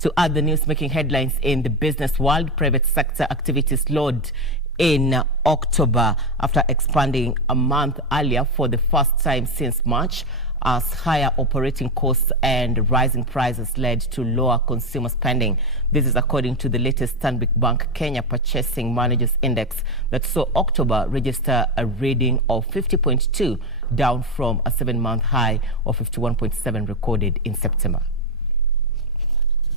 To other news making headlines in the business world, private sector activity slowed in October after expanding a month earlier for the first time since March, as higher operating costs and rising prices led to lower consumer spending. This is according to the latest Stanbic Bank Kenya Purchasing Managers Index that saw October register a reading of 50.2, down from a 7-month high of 51.7 recorded in September.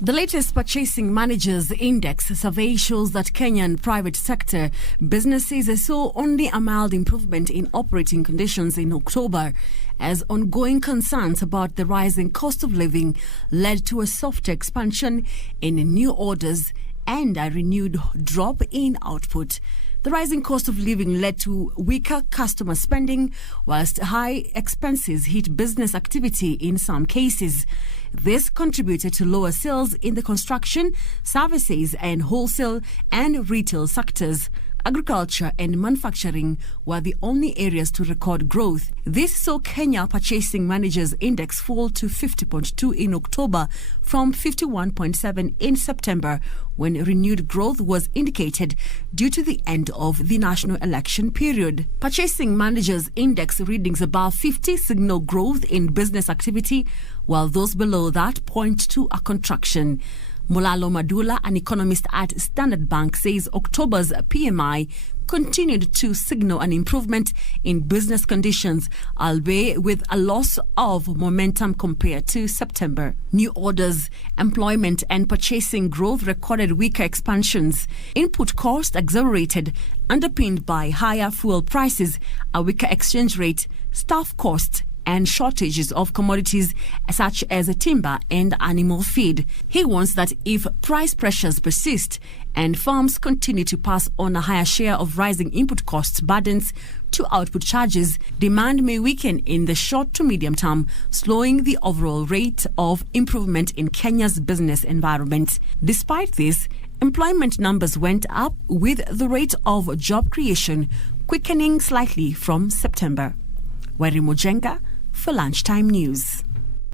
The latest Purchasing Managers Index survey shows that Kenyan private sector businesses saw only a mild improvement in operating conditions in October, as ongoing concerns about the rising cost of living led to a softer expansion in new orders and a renewed drop in output. The rising cost of living led to weaker customer spending, whilst high expenses hit business activity in some cases. This contributed to lower sales in the construction, services and wholesale and retail sectors. Agriculture and manufacturing were the only areas to record growth. This saw Kenya Purchasing Managers Index fall to 50.2 in October from 51.7 in September, when renewed growth was indicated due to the end of the national election period. Purchasing Managers Index readings above 50 signal growth in business activity, while those below that point to a contraction. Mulalo Madula, an economist at Standard Bank, says October's PMI continued to signal an improvement in business conditions, albeit with a loss of momentum compared to September. New orders, employment and purchasing growth recorded weaker expansions. Input cost accelerated, underpinned by higher fuel prices, a weaker exchange rate, staff costs, and shortages of commodities such as timber and animal feed. He warns that if price pressures persist and firms continue to pass on a higher share of rising input costs burdens to output charges, demand may weaken in the short to medium term, slowing the overall rate of improvement in Kenya's business environment. Despite this, employment numbers went up, with the rate of job creation quickening slightly from September. Weri Mojenga for Lunchtime News.